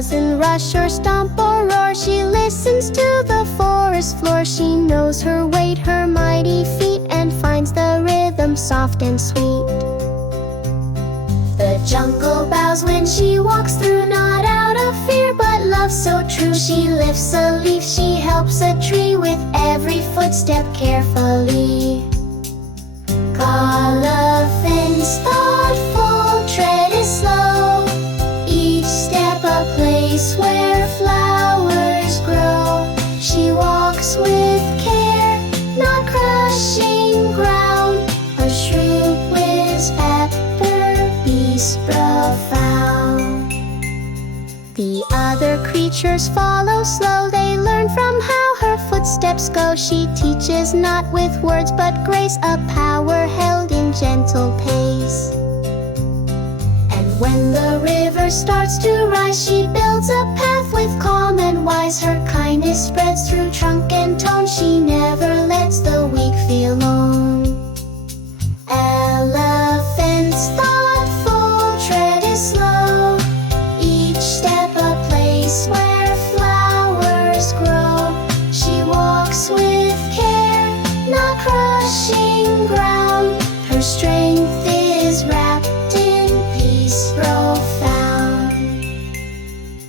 doesn't rush or stomp or roar. She listens to the forest floor. She knows her weight, her mighty feet, and finds the rhythm soft and sweet. The jungle bows when she walks through, not out of fear, but love so true. She lifts a leaf, she helps a tree with every footstep carefully. Elephant's thoughtful tread is slow, each step a place where flowers grow. She walks with care, not crushing ground. A shrewd whiz pepper, peace profound. The other creatures follow slow. They learn from how her footsteps go. She teaches not with words but grace, a power held in gentle pace. And when the river starts to rise, she builds a path with calm and wise. Her kindness spreads through trunk and tone. She never lets the weak feel alone. Elephant's thoughtful tread is slow, each step a place where flowers grow. She walks with care, not crushing ground. Her strength is wrapped in peace profound.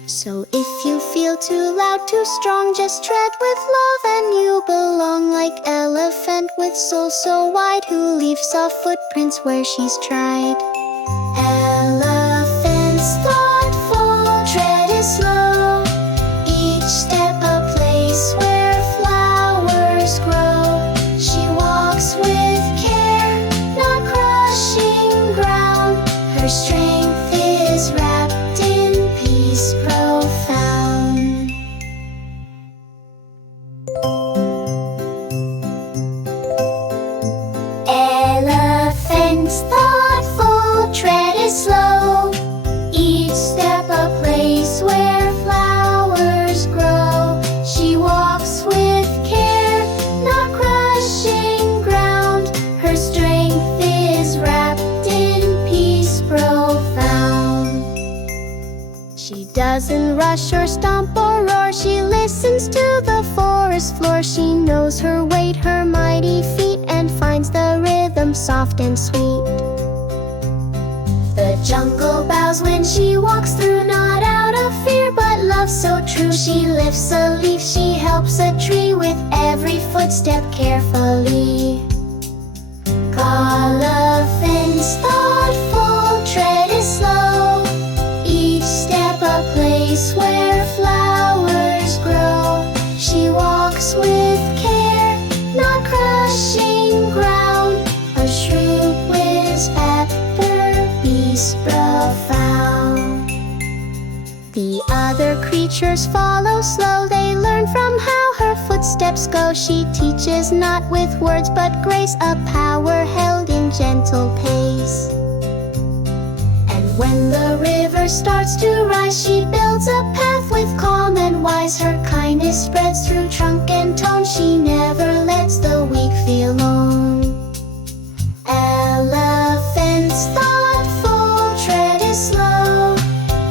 So if you feel too loud, too strong, just tread with love and you belong. Like elephant with soul so wide, who leaves soft footprints where she's tried. Elephant's thoughtful tread is slow, each step a place where flowers grow. She walks with care, not crushing ground. Her strength is wrapped in peace profound. Elephant's thoughtful tread is slow, each step a place where flowers grow. She walks with care, not crushing ground. Her strength is wrapped in peace profound. She doesn't rush or stomp or roar. She listens to the forest floor. She knows her weight, her mighty feet, and finds the rhythm soft and sweet. The jungle bows when she walks through, not out of fear, but love so true. She lifts a leaf, she helps a tree with every footstep carefully. Elephant's thoughtful tread is slow, each step a place where flowers grow. She walks with care, not crushing ground. A shrewd whiz pepper, peace profound. The other creatures follow slow. They learn from how her footsteps go. She teaches not with words but grace, a power held in gentle pace. And when the river starts to rise, she builds a path with calm and wise. Her kindness spreads through trunk and tone. She never lets the weak feel alone. Elephant's thoughtful tread is slow,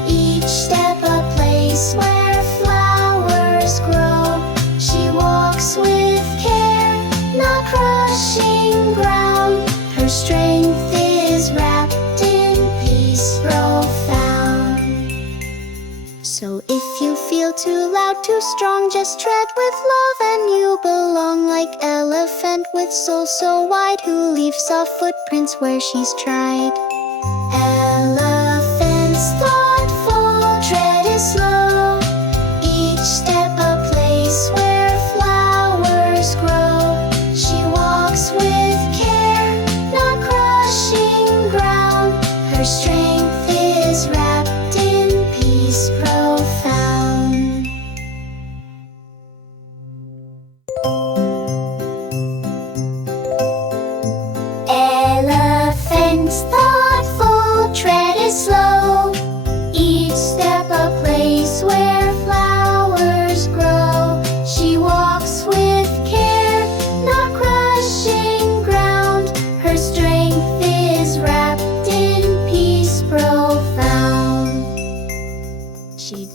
each step a place where flowers grow. She walks with care, not crushing ground. Her strength is wrapped in peace profound. So if you feel too loud, too strong, just tread with love and you belong. Like elephant with soul so wide, who leaves soft footprints where she's tried. Elephant's thoughtful tread is slow, each step a place where flowers grow. She walks with care, not crushing ground. Her strength is wrapped in peace profound. Elephant's thought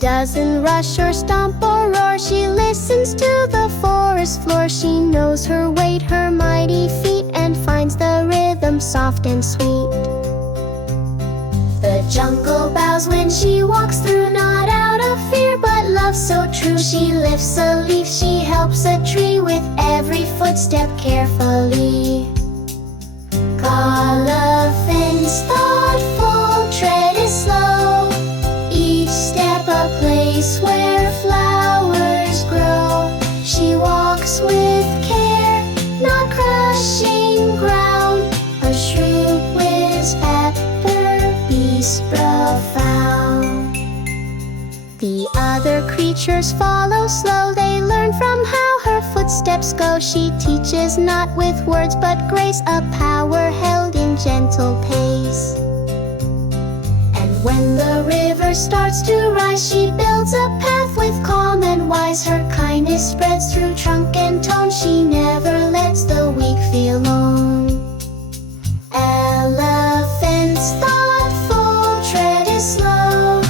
doesn't rush or stomp or roar. She listens to the forest floor. She knows her weight, her mighty feet, and finds the rhythm soft and sweet. The jungle bows when she walks through, not out of fear, but love so true. She lifts a leaf, she helps a tree with every footstep carefully. Elephant's thoughtful tread is slow, each step a place where flowers grow. She walks with care, not crushing ground. A shrewd whiz pepper, beast profound. The other creatures follow slow. They learn from how her footsteps go. She teaches not with words but grace, a power held in gentle pace. And when the river starts to rise, she builds a path with calm and wise. Her kindness spreads through trunk and tone. She never lets the weak feel alone. Elephant's thoughtful tread is slow,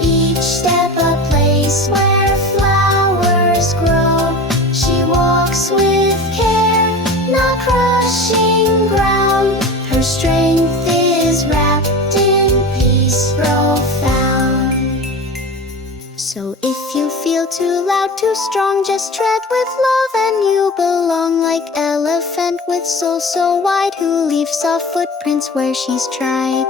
each step a place where flowers grow. She walks with care, not crushing ground. Her strength is wrapped in peace profound. So if you feel too loud, too strong, just tread with love and you belong. Like elephant with soul so wide, who leaves soft footprints where she's tried.